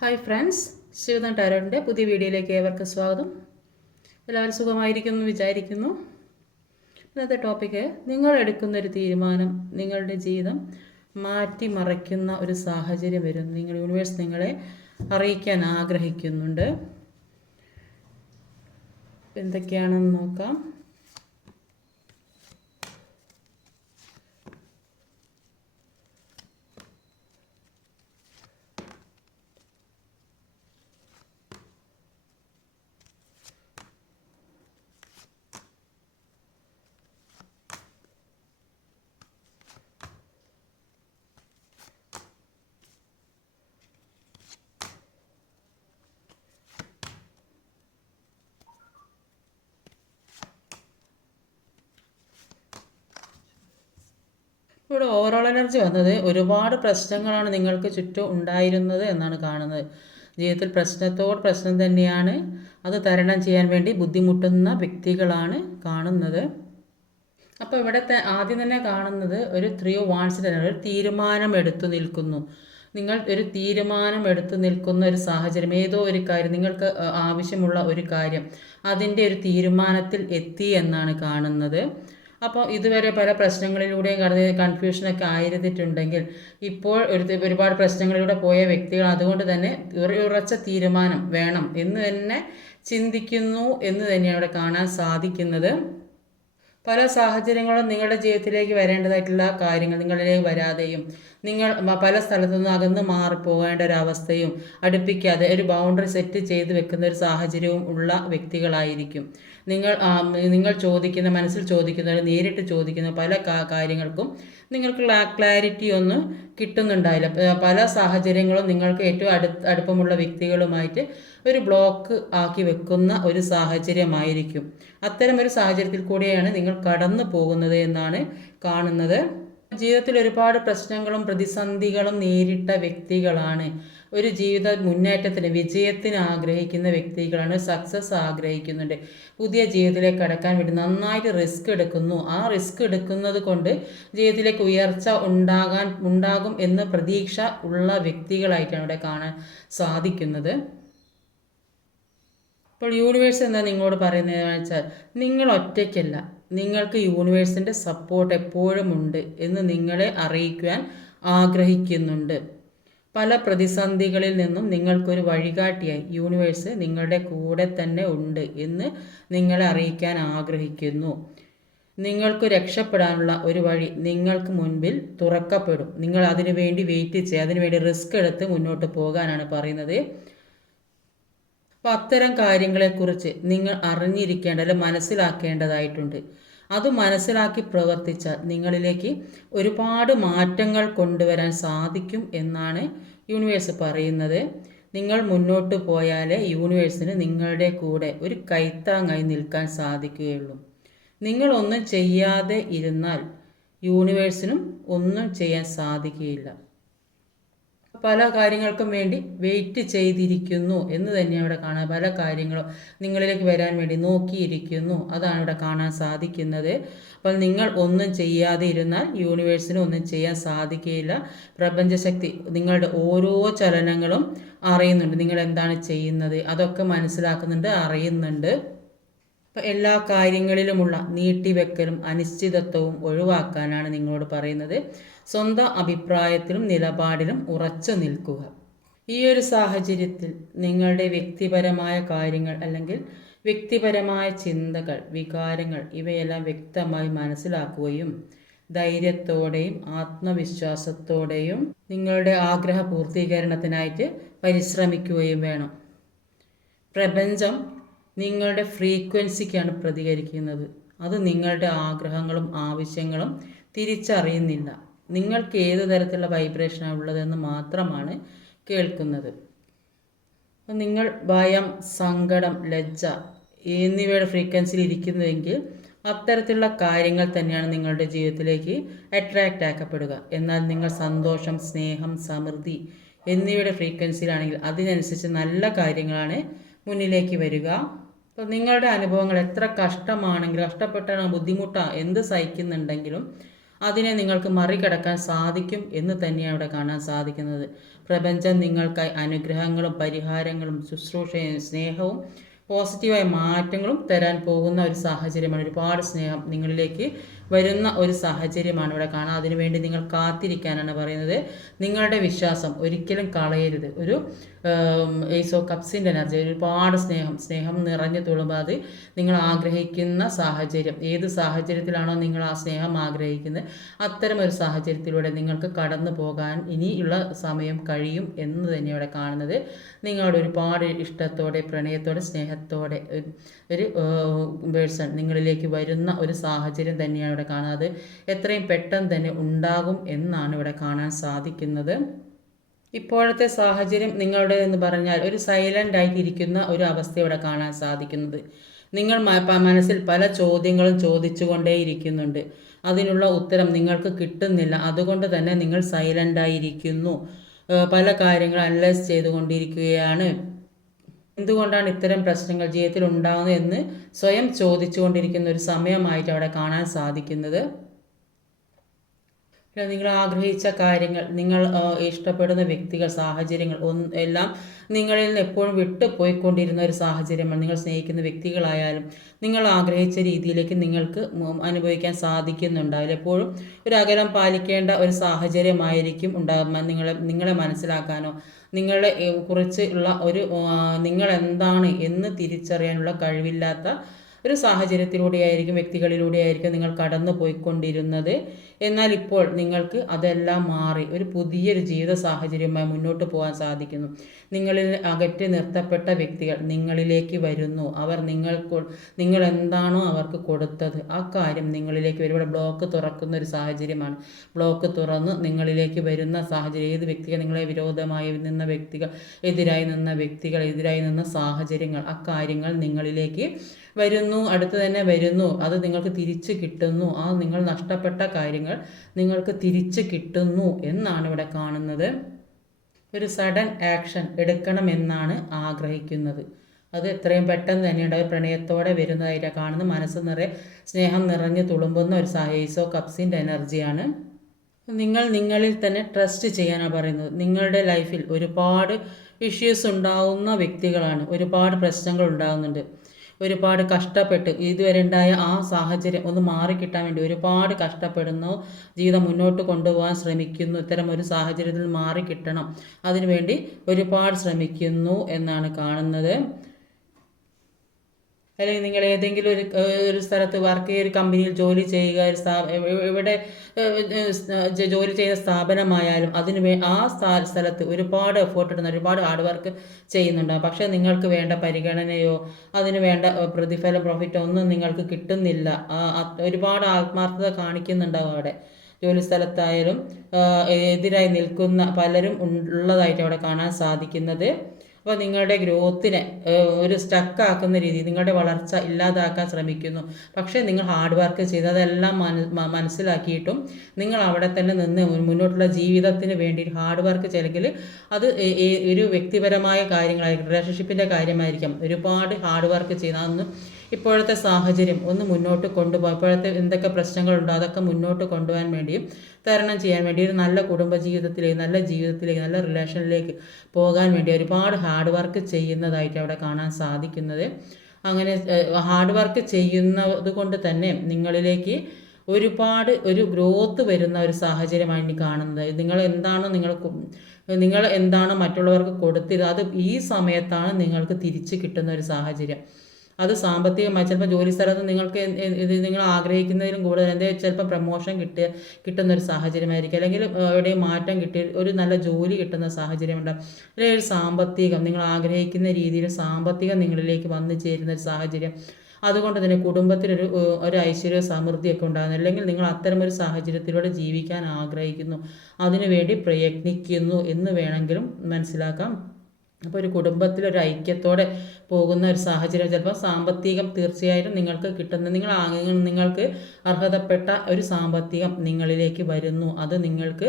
Hi friends Shivadan ടാരോട്ടിന്റെ പുതിയ വീഡിയോയിലേക്ക് ഏവർക്കും സ്വാഗതം. എല്ലാവരും സുഖമായിരിക്കുന്നു എന്ന് വിചാരിക്കുന്നു. ഇന്നത്തെ ടോപ്പിക്ക് നിങ്ങൾ എടുക്കുന്ന ഒരു തീരുമാനം നിങ്ങളുടെ ജീവിതം മാറ്റിമറിക്കുന്ന ഒരു സാഹചര്യം വരും. നിങ്ങൾ യൂണിവേഴ്സ് നിങ്ങളെ അറിയിക്കാൻ ആഗ്രഹിക്കുന്നുണ്ട്. എന്തൊക്കെയാണെന്ന് നോക്കാം. ഇവിടെ ഓവറോൾ എനർജി വന്നത് ഒരുപാട് പ്രശ്നങ്ങളാണ് നിങ്ങൾക്ക് ചുറ്റും ഉണ്ടായിരുന്നത് എന്നാണ് കാണുന്നത്. ജീവിതത്തിൽ പ്രശ്നത്തോട് പ്രശ്നം തന്നെയാണ് അത് തരണം ചെയ്യാൻ വേണ്ടി ബുദ്ധിമുട്ടുന്ന വ്യക്തികളാണ് കാണുന്നത്. അപ്പോൾ ഇവിടുത്തെ ആദ്യം തന്നെ കാണുന്നത് ഒരു ത്രീ വാൺസിന്റെ ഒരു തീരുമാനം എടുത്തു നിൽക്കുന്നു. നിങ്ങൾ ഒരു തീരുമാനം എടുത്തു നിൽക്കുന്ന ഒരു സാഹചര്യം ഏതോ ഒരു കാര്യം നിങ്ങൾക്ക് ആവശ്യമുള്ള ഒരു കാര്യം അതിന്റെ ഒരു തീരുമാനത്തിൽ എത്തി എന്നാണ് കാണുന്നത്. അപ്പോൾ ഇതുവരെ പല പ്രശ്നങ്ങളിലൂടെയും കടന്ന് കൺഫ്യൂഷനൊക്കെ ആയിരുന്നിട്ടുണ്ടെങ്കിൽ ഇപ്പോൾ ഒരു ഒരുപാട് പ്രശ്നങ്ങളിലൂടെ പോയ വ്യക്തികൾ അതുകൊണ്ട് തന്നെ ഉറച്ച തീരുമാനം വേണം എന്ന് തന്നെ ചിന്തിക്കുന്നു എന്ന് തന്നെയാണ് ഇവിടെ കാണാൻ സാധിക്കുന്നത്. പല സാഹചര്യങ്ങളും നിങ്ങളുടെ ജീവിതത്തിലേക്ക് വരേണ്ടതായിട്ടുള്ള കാര്യങ്ങൾ നിങ്ങളിലേക്ക് വരാതെയും നിങ്ങൾ പല സ്ഥലത്തു നിന്ന് അകന്ന് മാറിപ്പോകേണ്ട ഒരു അവസ്ഥയും അടുപ്പിക്കാതെ ഒരു ബൗണ്ടറി സെറ്റ് ചെയ്ത് വെക്കുന്ന ഒരു സാഹചര്യവും ഉള്ള വ്യക്തികളായിരിക്കും. നിങ്ങൾ നിങ്ങൾ ചോദിക്കുന്ന മനസ്സിൽ ചോദിക്കുന്ന നേരിട്ട് ചോദിക്കുന്ന പല കാര്യങ്ങൾക്കും നിങ്ങൾക്ക് ക്ലാരിറ്റി ഒന്നും കിട്ടുന്നുണ്ടായില്ല. പല സാഹചര്യങ്ങളും നിങ്ങൾക്ക് ഏറ്റവും അടു അടുപ്പമുള്ള വ്യക്തികളുമായിട്ട് ഒരു ബ്ലോക്ക് ആക്കി വെക്കുന്ന ഒരു സാഹചര്യമായിരിക്കും. അത്തരം ഒരു സാഹചര്യത്തിൽ കൂടിയാണ് നിങ്ങൾ കടന്നു പോകുന്നത് എന്നാണ് കാണുന്നത്. ജീവിതത്തിൽ ഒരുപാട് പ്രശ്നങ്ങളും പ്രതിസന്ധികളും നേരിട്ട വ്യക്തികളാണ്. ഒരു ജീവിത മുന്നേറ്റത്തിന് വിജയത്തിന് ആഗ്രഹിക്കുന്ന വ്യക്തികളാണ് സക്സസ് ആഗ്രഹിക്കുന്നുണ്ട്. പുതിയ ജീവിതത്തിലേക്ക് കടക്കാൻ വേണ്ടി നന്നായിട്ട് റിസ്ക് എടുക്കുന്നു. ആ റിസ്ക് എടുക്കുന്നത് കൊണ്ട് ജീവിതത്തിലേക്ക് ഉയർച്ച ഉണ്ടാകാൻ ഉണ്ടാകും എന്ന് പ്രതീക്ഷ ഉള്ള വ്യക്തികളായിട്ടാണ് ഇവിടെ കാണാൻ സാധിക്കുന്നത്. ഇപ്പോൾ യൂണിവേഴ്സ് എന്താ നിങ്ങളോട് പറയുന്നത് വെച്ചാൽ നിങ്ങൾ ഒറ്റയ്ക്കല്ല. നിങ്ങൾക്ക് യൂണിവേഴ്സിന്റെ സപ്പോർട്ട് എപ്പോഴും ഉണ്ട് എന്ന് നിങ്ങളെ അറിയിക്കുവാൻ ആഗ്രഹിക്കുന്നുണ്ട്. പല പ്രതിസന്ധികളിൽ നിന്നും നിങ്ങൾക്കൊരു വഴികാട്ടിയായി. യൂണിവേഴ്സ് നിങ്ങളുടെ കൂടെ തന്നെ ഉണ്ട് എന്ന് നിങ്ങളെ അറിയിക്കാൻ ആഗ്രഹിക്കുന്നു. നിങ്ങൾക്ക് രക്ഷപ്പെടാനുള്ള ഒരു വഴി നിങ്ങൾക്ക് മുൻപിൽ തുറക്കപ്പെടും. നിങ്ങൾ അതിനു വേണ്ടി വെയിറ്റ് ചെയ്യുക. അതിനുവേണ്ടി റിസ്ക് എടുത്ത് മുന്നോട്ട് പോകാനാണ് പറയുന്നത്. അപ്പോൾ അത്തരം കാര്യങ്ങളെക്കുറിച്ച് നിങ്ങൾ അറിഞ്ഞിരിക്കേണ്ട മനസ്സിലാക്കേണ്ടതായിട്ടുണ്ട്. അത് മനസ്സിലാക്കി പ്രവർത്തിച്ചാൽ നിങ്ങളിലേക്ക് ഒരുപാട് മാറ്റങ്ങൾ കൊണ്ടുവരാൻ സാധിക്കും എന്നാണ് യൂണിവേഴ്സ് പറയുന്നത്. നിങ്ങൾ മുന്നോട്ട് പോയാലേ യൂണിവേഴ്സിന് നിങ്ങളുടെ കൂടെ ഒരു കൈത്താങ്ങായി നിൽക്കാൻ സാധിക്കുകയുള്ളൂ. നിങ്ങളൊന്നും ചെയ്യാതെ ഇരുന്നാൽ യൂണിവേഴ്സിനും ഒന്നും ചെയ്യാൻ സാധിക്കുകയില്ല. പല കാര്യങ്ങൾക്കും വേണ്ടി വെയിറ്റ് ചെയ്തിരിക്കുന്നു എന്ന് തന്നെയാണ് ഇവിടെ കാണാൻ പല കാര്യങ്ങളും നിങ്ങളിലേക്ക് വരാൻ വേണ്ടി നോക്കിയിരിക്കുന്നു. അതാണ് ഇവിടെ കാണാൻ സാധിക്കുന്നത്. അപ്പോൾ നിങ്ങൾ ഒന്നും ചെയ്യാതെ ഇരുന്നാൽ യൂണിവേഴ്സിന് ഒന്നും ചെയ്യാൻ സാധിക്കുകയില്ല. പ്രപഞ്ചശക്തി നിങ്ങളുടെ ഓരോ ചലനങ്ങളും അറിയുന്നുണ്ട്. നിങ്ങൾ എന്താണ് ചെയ്യുന്നത്? അതൊക്കെ മനസ്സിലാക്കുന്നുണ്ട് അറിയുന്നുണ്ട്. അപ്പോൾ എല്ലാ കാര്യങ്ങളിലുമുള്ള നീട്ടിവെക്കലും അനിശ്ചിതത്വവും ഒഴിവാക്കാനാണ് നിങ്ങളോട് പറയുന്നത്. സ്വന്തം അഭിപ്രായത്തിലും നിലപാടിലും ഉറച്ചു നിൽക്കുക. ഈ ഒരു സാഹചര്യത്തിൽ നിങ്ങളുടെ വ്യക്തിപരമായ കാര്യങ്ങൾ അല്ലെങ്കിൽ വ്യക്തിപരമായ ചിന്തകൾ വികാരങ്ങൾ ഇവയെല്ലാം വ്യക്തമായി മനസ്സിലാക്കുകയും ധൈര്യത്തോടെയും ആത്മവിശ്വാസത്തോടെയും നിങ്ങളുടെ ആഗ്രഹ പൂർത്തീകരണത്തിനായിട്ട് പരിശ്രമിക്കുകയും വേണം. പ്രപഞ്ചം നിങ്ങളുടെ ഫ്രീക്വൻസിക്കാണ് പ്രതികരിക്കുന്നത്. അത് നിങ്ങളുടെ ആഗ്രഹങ്ങളും ആവശ്യങ്ങളും തിരിച്ചറിയുന്നില്ല. നിങ്ങൾക്ക് ഏത് തരത്തിലുള്ള വൈബ്രേഷനാണ് ഉള്ളതെന്ന് മാത്രമാണ് കേൾക്കുന്നത്. നിങ്ങൾ ഭയം സങ്കടം ലജ്ജ എന്നിവയുടെ ഫ്രീക്വൻസിയിൽ ഇരിക്കുന്നുവെങ്കിൽ അത്തരത്തിലുള്ള കാര്യങ്ങൾ തന്നെയാണ് നിങ്ങളുടെ ജീവിതത്തിലേക്ക് അട്രാക്റ്റ് ആക്കപ്പെടുക. എന്നാൽ നിങ്ങൾ സന്തോഷം സ്നേഹം സമൃദ്ധി എന്നിവയുടെ ഫ്രീക്വൻസിയിലാണെങ്കിൽ അതിനനുസരിച്ച് നല്ല കാര്യങ്ങളാണ് മുന്നിലേക്ക് വരിക. അപ്പോൾ നിങ്ങളുടെ അനുഭവങ്ങൾ എത്ര കഷ്ടമാണെങ്കിലും കഷ്ടപ്പെട്ടാണ് ബുദ്ധിമുട്ടാണ് എന്ത് സഹിക്കുന്നുണ്ടെങ്കിലും അതിനെ നിങ്ങൾക്ക് മറികടക്കാൻ സാധിക്കും എന്ന് തന്നെയാണ് അവിടെ കാണാൻ സാധിക്കുന്നത്. പ്രപഞ്ചം നിങ്ങൾക്കായി അനുഗ്രഹങ്ങളും പരിഹാരങ്ങളും ശുശ്രൂഷയും സ്നേഹവും പോസിറ്റീവായ മാറ്റങ്ങളും തരാൻ പോകുന്ന ഒരു സാഹചര്യമാണ്. ഒരുപാട് സ്നേഹം നിങ്ങളിലേക്ക് വരുന്ന ഒരു സാഹചര്യമാണ് ഇവിടെ കാണാം അതിനുവേണ്ടി നിങ്ങൾ കാത്തിരിക്കാനാണ് പറയുന്നത്. നിങ്ങളുടെ വിശ്വാസം ഒരിക്കലും കളയരുത്. ഒരു ഏസോ കപ്സിന്റെ എനർജി ഒരുപാട് സ്നേഹം സ്നേഹം നിറഞ്ഞു തുളുമ്പാതെ നിങ്ങൾ ആഗ്രഹിക്കുന്ന സാഹചര്യം. ഏത് സാഹചര്യത്തിലാണോ നിങ്ങൾ ആ സ്നേഹം ആഗ്രഹിക്കുന്നത് അത്തരം ഒരു സാഹചര്യത്തിലൂടെ നിങ്ങൾക്ക് കടന്നു പോകാൻ ഇനിയുള്ള സമയം കഴിയും എന്ന് തന്നെ ഇവിടെ കാണുന്നത്. നിങ്ങളുടെ ഒരുപാട് ഇഷ്ടത്തോടെ പ്രണയത്തോടെ സ്നേഹത്തോടെ ഒരു പേഴ്സൺ നിങ്ങളിലേക്ക് വരുന്ന ഒരു സാഹചര്യം തന്നെയാണ് ഇവിടെ കാണുന്നത്. എത്രയും പെട്ടെന്ന് തന്നെ ഉണ്ടാകും എന്നാണ് ഇവിടെ കാണാൻ സാധിക്കുന്നത്. ഇപ്പോഴത്തെ സാഹചര്യം നിങ്ങളുടെ എന്ന് പറഞ്ഞാൽ ഒരു സൈലന്റ് ആയിട്ടിരിക്കുന്ന ഒരു അവസ്ഥ ഇവിടെ കാണാൻ സാധിക്കുന്നത്. നിങ്ങൾ മനസ്സിൽ പല ചോദ്യങ്ങളും ചോദിച്ചുകൊണ്ടേയിരിക്കുന്നുണ്ട്. അതിനുള്ള ഉത്തരം നിങ്ങൾക്ക് കിട്ടുന്നില്ല. അതുകൊണ്ട് തന്നെ നിങ്ങൾ സൈലന്റ് ആയിരിക്കുന്നു. പല കാര്യങ്ങൾ അനലൈസ് ചെയ്തുകൊണ്ടിരിക്കുകയാണ്. എന്തുകൊണ്ടാണ് ഇത്തരം പ്രശ്നങ്ങൾ ജീവിതത്തിൽ ഉണ്ടാകുന്നത് എന്ന് സ്വയം ചോദിച്ചുകൊണ്ടിരിക്കുന്ന ഒരു സമയമായിട്ട് അവിടെ കാണാൻ സാധിക്കുന്നത്? നിങ്ങൾ ആഗ്രഹിച്ച കാര്യങ്ങൾ നിങ്ങൾ ഇഷ്ടപ്പെടുന്ന വ്യക്തികൾ സാഹചര്യങ്ങൾ എല്ലാം നിങ്ങളിൽ നിന്ന് എപ്പോഴും വിട്ടുപോയിക്കൊണ്ടിരുന്ന ഒരു സാഹചര്യമാണ് നിങ്ങൾ സ്നേഹിക്കുന്ന വ്യക്തികളായാലും നിങ്ങൾ ആഗ്രഹിച്ച രീതിയിലേക്ക് നിങ്ങൾക്ക് അനുഭവിക്കാൻ സാധിക്കുന്നുണ്ടാവില്ല. എപ്പോഴും ഒരു അകലം പാലിക്കേണ്ട ഒരു സാഹചര്യമായിരിക്കും ഉണ്ടാകുക നിങ്ങളെ നിങ്ങളെ മനസ്സിലാക്കാനോ നിങ്ങളെ കുറിച്ചുള്ള ഒരു നിങ്ങൾ എന്താണ് എന്ന് തിരിച്ചറിയാനുള്ള കഴിവില്ലാത്ത ഒരു സാഹചര്യത്തിലൂടെയായിരിക്കും വ്യക്തികളിലൂടെയായിരിക്കും നിങ്ങൾ കടന്നു പോയിക്കൊണ്ടിരുന്നത് എന്നാൽ ഇപ്പോൾ നിങ്ങൾക്ക് അതെല്ലാം മാറി ഒരു പുതിയൊരു ജീവിത സാഹചര്യമായി മുന്നോട്ട് പോകാൻ സാധിക്കുന്നു. നിങ്ങളിൽ അകറ്റി നിർത്തപ്പെട്ട വ്യക്തികൾ നിങ്ങളിലേക്ക് വരുന്നു. അവർ നിങ്ങൾക്ക് നിങ്ങൾ എന്താണോ അവർക്ക് കൊടുത്തത്. ആ കാര്യം നിങ്ങളിലേക്ക് വരും ബ്ലോക്ക് തുറക്കുന്ന ഒരു സാഹചര്യമാണ്. ബ്ലോക്ക് തുറന്ന് നിങ്ങളിലേക്ക് വരുന്ന സാഹചര്യം ഏത് വ്യക്തികൾ നിങ്ങളെ വിരോധമായി നിന്ന വ്യക്തികൾ എതിരായി നിന്ന വ്യക്തികൾ എതിരായി നിന്ന സാഹചര്യങ്ങൾ ആ കാര്യങ്ങൾ നിങ്ങളിലേക്ക് വരുന്നു. അടുത്ത് തന്നെ വരുന്നു അത് നിങ്ങൾക്ക് തിരിച്ച് കിട്ടുന്നു. ആ നിങ്ങൾ നഷ്ടപ്പെട്ട കാര്യങ്ങൾ നിങ്ങൾക്ക് തിരിച്ച് കിട്ടുന്നു എന്നാണ് ഇവിടെ കാണുന്നത്. ഒരു സഡൻ ആക്ഷൻ എടുക്കണമെന്നാണ് ആഗ്രഹിക്കുന്നത്. അത് എത്രയും പെട്ടെന്ന് തന്നെയുണ്ട്. പ്രണയത്തോടെ വരുന്നതായിട്ട് കാണുന്ന മനസ്സ് നിറയെ സ്നേഹം നിറഞ്ഞു തുളുമ്പുന്ന ഒരു സഹേസോ കപ്സിന്റെ എനർജിയാണ്. നിങ്ങൾ നിങ്ങളിൽ തന്നെ ട്രസ്റ്റ് ചെയ്യാനാണ് പറയുന്നത്. നിങ്ങളുടെ ലൈഫിൽ ഒരുപാട് ഇഷ്യൂസ് ഉണ്ടാവുന്ന വ്യക്തികളാണ്. ഒരുപാട് പ്രശ്നങ്ങൾ ഉണ്ടാകുന്നുണ്ട് ഒരുപാട് കഷ്ടപ്പെട്ട് ഇതുവരെ ഉണ്ടായ ആ സാഹചര്യം ഒന്ന് മാറിക്കിട്ടാൻ വേണ്ടി ഒരുപാട് കഷ്ടപ്പെടുന്നു. ജീവിതം മുന്നോട്ട് കൊണ്ടുപോകാൻ ശ്രമിക്കുന്നു. ഇത്തരം ഒരു സാഹചര്യത്തിൽ മാറിക്കിട്ടണം അതിനുവേണ്ടി ഒരുപാട് ശ്രമിക്കുന്നു എന്നാണ് കാണുന്നത്. അല്ലെങ്കിൽ നിങ്ങൾ ഏതെങ്കിലും ഒരു ഒരു സ്ഥലത്ത് വർക്ക് ചെയ്യുക ഒരു കമ്പനിയിൽ ജോലി ചെയ്യുക ഒരു ഇവിടെ ജോലി ചെയ്യുന്ന സ്ഥാപനമായാലും അതിന് വേ ആ സ്ഥലത്ത് ഒരുപാട് എഫേർട്ട് ഇടുന്ന ഒരുപാട് ഹാർഡ് വർക്ക് ചെയ്യുന്നുണ്ട്. പക്ഷേ നിങ്ങൾക്ക് വേണ്ട പരിഗണനയോ അതിന് വേണ്ട പ്രതിഫലം പ്രോഫിറ്റോ ഒന്നും നിങ്ങൾക്ക് കിട്ടുന്നില്ല. ഒരുപാട് ആത്മാർത്ഥത കാണിക്കുന്നുണ്ടാവും അവിടെ. ജോലി സ്ഥലത്തായാലും എതിരായി നിൽക്കുന്ന പലരും ഉള്ളതായിട്ട് അവിടെ കാണാൻ സാധിക്കുന്നത്. അപ്പോൾ നിങ്ങളുടെ ഗ്രോത്തിനെ ഒരു സ്റ്റക്ക് ആക്കുന്ന രീതി നിങ്ങളുടെ വളർച്ച ഇല്ലാതാക്കാൻ ശ്രമിക്കുന്നു. പക്ഷേ നിങ്ങൾ ഹാർഡ് വർക്ക് ചെയ്ത് അതെല്ലാം മനസ്സിലാക്കിയിട്ടും നിങ്ങൾ അവിടെ തന്നെ നിന്ന് മുന്നോട്ടുള്ള ജീവിതത്തിന് വേണ്ടി ഹാർഡ് വർക്ക് ചെയ്തെങ്കിൽ അത് ഒരു വ്യക്തിപരമായ കാര്യങ്ങളായിരിക്കും റിലേഷൻഷിപ്പിന്റെ കാര്യമായിരിക്കും. ഒരുപാട് ഹാർഡ് വർക്ക് ചെയ്യുന്ന ഇപ്പോഴത്തെ സാഹചര്യം ഒന്ന് മുന്നോട്ട് കൊണ്ടുപോകാൻ ഇപ്പോഴത്തെ എന്തൊക്കെ പ്രശ്നങ്ങളുണ്ടോ അതൊക്കെ മുന്നോട്ട് കൊണ്ടുപോകാൻ വേണ്ടിയും തരണം ചെയ്യാൻ വേണ്ടി ഒരു നല്ല കുടുംബ ജീവിതത്തിലേക്ക് നല്ല ജീവിതത്തിലേക്ക് നല്ല റിലേഷനിലേക്ക് പോകാൻ വേണ്ടി ഒരുപാട് ഹാർഡ് വർക്ക് ചെയ്യുന്നതായിട്ട് അവിടെ കാണാൻ സാധിക്കുന്നത്. അങ്ങനെ ഹാർഡ് വർക്ക് ചെയ്യുന്നത് കൊണ്ട് തന്നെ നിങ്ങളിലേക്ക് ഒരുപാട് ഒരു ഗ്രോത്ത് വരുന്ന ഒരു സാഹചര്യമാണ് ഇനി കാണുന്നത്. നിങ്ങൾ എന്താണോ നിങ്ങൾ നിങ്ങൾ എന്താണോ മറ്റുള്ളവർക്ക് കൊടുത്തത് അത് ഈ സമയത്താണ് നിങ്ങൾക്ക് തിരിച്ചു കിട്ടുന്ന ഒരു സാഹചര്യം. അത് സാമ്പത്തികമായി ചിലപ്പോൾ ജോലി സ്ഥലത്ത് നിങ്ങൾക്ക് ഇത് നിങ്ങൾ ആഗ്രഹിക്കുന്നതിലും കൂടുതൽ എന്തേ ചിലപ്പോൾ പ്രമോഷൻ കിട്ടുക കിട്ടുന്ന ഒരു സാഹചര്യമായിരിക്കും. അല്ലെങ്കിൽ എവിടെയും മാറ്റം കിട്ടി ഒരു നല്ല ജോലി കിട്ടുന്ന സാഹചര്യമുണ്ടാകും അല്ലെങ്കിൽ സാമ്പത്തികം നിങ്ങൾ ആഗ്രഹിക്കുന്ന രീതിയിൽ സാമ്പത്തികം നിങ്ങളിലേക്ക് വന്നു ചേരുന്ന ഒരു സാഹചര്യം. അതുകൊണ്ട് തന്നെ കുടുംബത്തിലൊരു ഒരു ഐശ്വര്യ സമൃദ്ധിയൊക്കെ ഉണ്ടാകുന്നു. അല്ലെങ്കിൽ നിങ്ങൾ അത്തരമൊരു സാഹചര്യത്തിലൂടെ ജീവിക്കാൻ ആഗ്രഹിക്കുന്നു. അതിനുവേണ്ടി പ്രയത്നിക്കുന്നു എന്ന് വേണമെങ്കിലും മനസ്സിലാക്കാം. അപ്പോൾ ഒരു കുടുംബത്തിലൊരു ഐക്യത്തോടെ പോകുന്ന ഒരു സാഹചര്യം. ചിലപ്പോൾ സാമ്പത്തികം തീർച്ചയായിട്ടും നിങ്ങൾക്ക് കിട്ടുന്ന നിങ്ങൾ നിങ്ങൾക്ക് അർഹതപ്പെട്ട ഒരു സാമ്പത്തികം നിങ്ങളിലേക്ക് വരുന്നു. അത് നിങ്ങൾക്ക്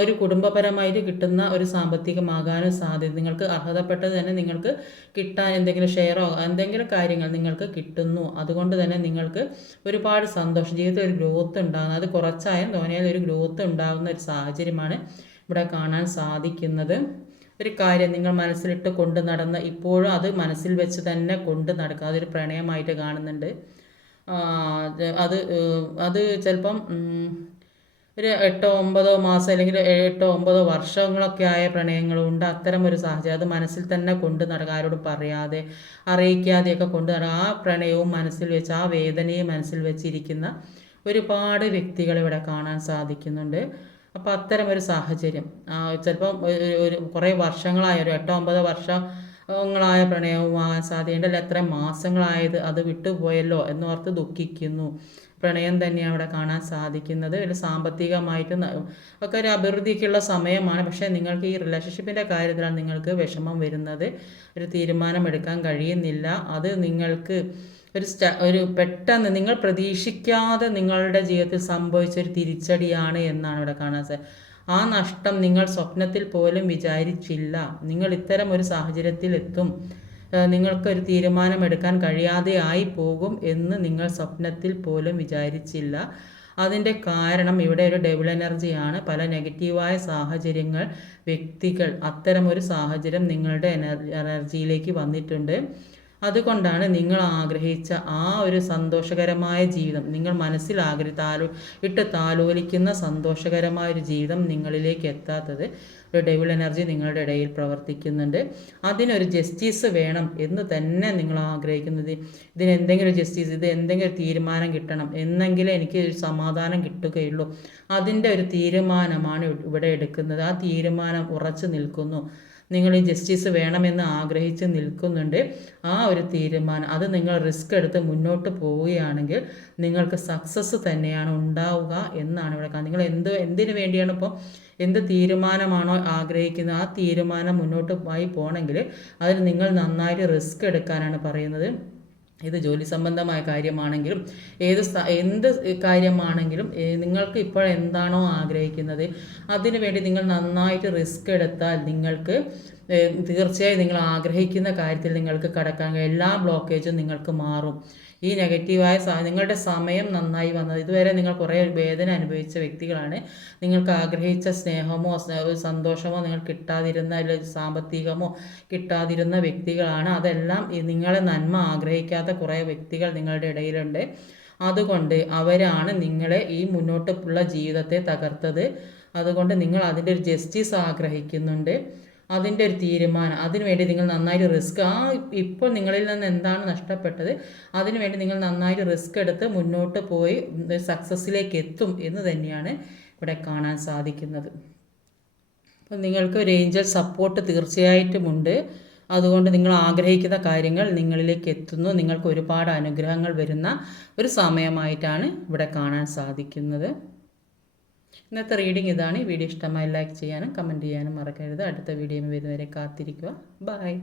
ഒരു കുടുംബപരമായിട്ട് കിട്ടുന്ന ഒരു സാമ്പത്തികമാകാനും സാധ്യത നിങ്ങൾക്ക് അർഹതപ്പെട്ടത് തന്നെ നിങ്ങൾക്ക് കിട്ടാൻ എന്തെങ്കിലും ഷെയറോ എന്തെങ്കിലും കാര്യങ്ങൾ നിങ്ങൾക്ക് കിട്ടുന്നു. അതുകൊണ്ട് തന്നെ നിങ്ങൾക്ക് ഒരുപാട് സന്തോഷം. ജീവിതത്തിൽ ഒരു ഗ്രോത്ത് ഉണ്ടാകുന്നത് അത് കുറച്ചായാലും തോന്നിയാൽ ഒരു ഗ്രോത്ത് ഉണ്ടാകുന്ന ഒരു സാഹചര്യമാണ് ഇവിടെ കാണാൻ സാധിക്കുന്നത്. ഒരു കാര്യം നിങ്ങൾ മനസ്സിലിട്ട് കൊണ്ട് നടന്ന് ഇപ്പോഴും അത് മനസ്സിൽ വെച്ച് തന്നെ കൊണ്ട് നടക്കുക. അതൊരു പ്രണയമായിട്ട് കാണുന്നുണ്ട്. അത് അത് ചിലപ്പം ഒരു എട്ടോ ഒമ്പതോ മാസം അല്ലെങ്കിൽ എട്ടോ ഒമ്പതോ വർഷങ്ങളൊക്കെ ആയ പ്രണയങ്ങളും ഉണ്ട്. അത്തരം ഒരു സാഹചര്യം. അത് മനസ്സിൽ തന്നെ കൊണ്ട് നടക്കുക. ആരോടും പറയാതെ അറിയിക്കാതെയൊക്കെ കൊണ്ട് നടക്കുക. ആ പ്രണയവും മനസ്സിൽ വെച്ച് ആ വേദനയും മനസ്സിൽ വെച്ചിരിക്കുന്ന ഒരുപാട് വ്യക്തികളെ ഇവിടെ കാണാൻ സാധിക്കുന്നുണ്ട്. അപ്പോൾ അത്തരം ഒരു സാഹചര്യം. ചിലപ്പം ഒരു കുറേ വർഷങ്ങളായ ഒരു എട്ടോ ഒമ്പതോ വർഷങ്ങളായ പ്രണയവും ആകാൻ സാധ്യതയുണ്ട് എത്ര മാസങ്ങളായത് അത് വിട്ടുപോയല്ലോ എന്നോർത്ത് ദുഃഖിക്കുന്നു. പ്രണയം തന്നെയാണ് അവിടെ കാണാൻ സാധിക്കുന്നത്. ഒരു സാമ്പത്തികമായിട്ട് ഒക്കെ ഒരു അഭിവൃദ്ധിക്കുള്ള സമയമാണ്. പക്ഷേ നിങ്ങൾക്ക് ഈ റിലേഷൻഷിപ്പിന്റെ കാര്യത്തിലാണ് നിങ്ങൾക്ക് വിഷമം വരുന്നത്. ഒരു തീരുമാനമെടുക്കാൻ കഴിയുന്നില്ല. അത് നിങ്ങൾക്ക് ഒരു സ്റ്റ ഒരു പെട്ടെന്ന് നിങ്ങൾ പ്രതീക്ഷിക്കാതെ നിങ്ങളുടെ ജീവിതത്തിൽ സംഭവിച്ച ഒരു തിരിച്ചടിയാണ് എന്നാണ് ഇവിടെ കാണാൻ ആ നഷ്ടം നിങ്ങൾ സ്വപ്നത്തിൽ പോലും വിചാരിച്ചില്ല. നിങ്ങൾ ഇത്തരം ഒരു സാഹചര്യത്തിലെത്തും. ഏഹ് നിങ്ങൾക്കൊരു തീരുമാനമെടുക്കാൻ കഴിയാതെ ആയി പോകും എന്ന് നിങ്ങൾ സ്വപ്നത്തിൽ പോലും വിചാരിച്ചില്ല. അതിന്റെ കാരണം ഇവിടെ ഒരു ഡബിൾ എനർജിയാണ്. പല നെഗറ്റീവായ സാഹചര്യങ്ങൾ വ്യക്തികൾ അത്തരം ഒരു സാഹചര്യം നിങ്ങളുടെ എനർജി എനർജിയിലേക്ക് വന്നിട്ടുണ്ട്. അതുകൊണ്ടാണ് നിങ്ങൾ ആഗ്രഹിച്ച ആ ഒരു സന്തോഷകരമായ ജീവിതം നിങ്ങൾ മനസ്സിൽ ആഗ്രഹി താലോ ഇട്ട് താലോലിക്കുന്ന സന്തോഷകരമായ ഒരു ജീവിതം നിങ്ങളിലേക്ക് എത്താത്തത് ഒരു ഡെവിൾ എനർജി നിങ്ങളുടെ ഇടയിൽ പ്രവർത്തിക്കുന്നുണ്ട്. അതിനൊരു ജസ്റ്റിസ് വേണം എന്ന് തന്നെ നിങ്ങൾ ആഗ്രഹിക്കുന്നത്. ഇതിന് എന്തെങ്കിലും ജസ്റ്റിസ് ഇത് എന്തെങ്കിലും തീരുമാനം കിട്ടണം എന്നെങ്കിലും എനിക്ക് ഒരു സമാധാനം കിട്ടുകയുള്ളൂ. അതിന്റെ ഒരു തീരുമാനമാണ് ഇവിടെ എടുക്കുന്നത്. ആ തീരുമാനം ഉറച്ചു നിൽക്കുന്നു. നിങ്ങൾ ഈ ജസ്റ്റിസ് വേണമെന്ന് ആഗ്രഹിച്ച് നിൽക്കുന്നുണ്ട്. ആ ഒരു തീരുമാനം അത് നിങ്ങൾ റിസ്ക് എടുത്ത് മുന്നോട്ട് പോവുകയാണെങ്കിൽ നിങ്ങൾക്ക് സക്സസ് തന്നെയാണ് ഉണ്ടാവുക എന്നാണ് ഇവിടെ കാണുന്നത് നിങ്ങൾ എന്ത് എന്തിനു വേണ്ടിയാണ് ഇപ്പോൾ എന്ത് തീരുമാനമാണോ ആഗ്രഹിക്കുന്നത് ആ തീരുമാനം മുന്നോട്ട് പോയി പോകണമെങ്കിൽ അതിൽ നിങ്ങൾ നന്നായിട്ട് റിസ്ക് എടുക്കാനാണ് പറയുന്നത്. ഇത് ജോലി സംബന്ധമായ കാര്യമാണെങ്കിലും ഏത് എന്ത് കാര്യമാണെങ്കിലും നിങ്ങൾക്ക് ഇപ്പോൾ എന്താണോ ആഗ്രഹിക്കുന്നത് അതിനു വേണ്ടി നിങ്ങൾ നന്നായിട്ട് റിസ്ക് എടുത്താൽ നിങ്ങൾക്ക് തീർച്ചയായും നിങ്ങൾ ആഗ്രഹിക്കുന്ന കാര്യത്തിൽ നിങ്ങൾക്ക് കടക്കാൻ എല്ലാ ബ്ലോക്കേജും നിങ്ങൾക്ക് മാറും. ഈ നെഗറ്റീവായ നിങ്ങളുടെ സമയം നന്നായി വന്നത്. ഇതുവരെ നിങ്ങൾ കുറേ വേദന അനുഭവിച്ച വ്യക്തികളാണ്. നിങ്ങൾക്ക് ആഗ്രഹിച്ച സ്നേഹമോ സന്തോഷമോ നിങ്ങൾ കിട്ടാതിരുന്ന സാമ്പത്തികമോ കിട്ടാതിരുന്ന വ്യക്തികളാണ്. അതെല്ലാം നിങ്ങളെ നന്മ ആഗ്രഹിക്കാത്ത കുറേ വ്യക്തികൾ നിങ്ങളുടെ ഇടയിലുണ്ട്. അതുകൊണ്ട് അവരാണ് നിങ്ങളെ ഈ മുന്നോട്ടുള്ള ജീവിതത്തെ തകർത്തത്. അതുകൊണ്ട് നിങ്ങൾ അതിന്റെ ഒരു ജസ്റ്റിസ് ആഗ്രഹിക്കുന്നുണ്ട്. അതിന്റെ ഒരു തീരുമാനം. അതിനുവേണ്ടി നിങ്ങൾ നന്നായിട്ട് റിസ്ക് ആ ഇപ്പോൾ നിങ്ങളിൽ നിന്ന് എന്താണ് നഷ്ടപ്പെട്ടത്? അതിനുവേണ്ടി നിങ്ങൾ നന്നായിട്ട് റിസ്ക് എടുത്ത് മുന്നോട്ട് പോയി സക്സസ്സിലേക്ക് എത്തും എന്ന് തന്നെയാണ് ഇവിടെ കാണാൻ സാധിക്കുന്നത്. അപ്പം നിങ്ങൾക്ക് ഒരു ഏഞ്ചൽ സപ്പോർട്ട് തീർച്ചയായിട്ടും ഉണ്ട്. അതുകൊണ്ട് നിങ്ങൾ ആഗ്രഹിക്കുന്ന കാര്യങ്ങൾ നിങ്ങളിലേക്ക് എത്തുന്നു. നിങ്ങൾക്ക് ഒരുപാട് അനുഗ്രഹങ്ങൾ വരുന്ന ഒരു സമയമായിട്ടാണ് ഇവിടെ കാണാൻ സാധിക്കുന്നത്. ഇന്നത്തെ റീഡിംഗ് ഇതാണ്. ഈ വീഡിയോ ഇഷ്ടമായി ലൈക്ക് ചെയ്യാനും കമന്റ് ചെയ്യാനും മറക്കരുത്. അടുത്ത വീഡിയോ വരുന്നവരെ കാത്തിരിക്കുക. ബൈ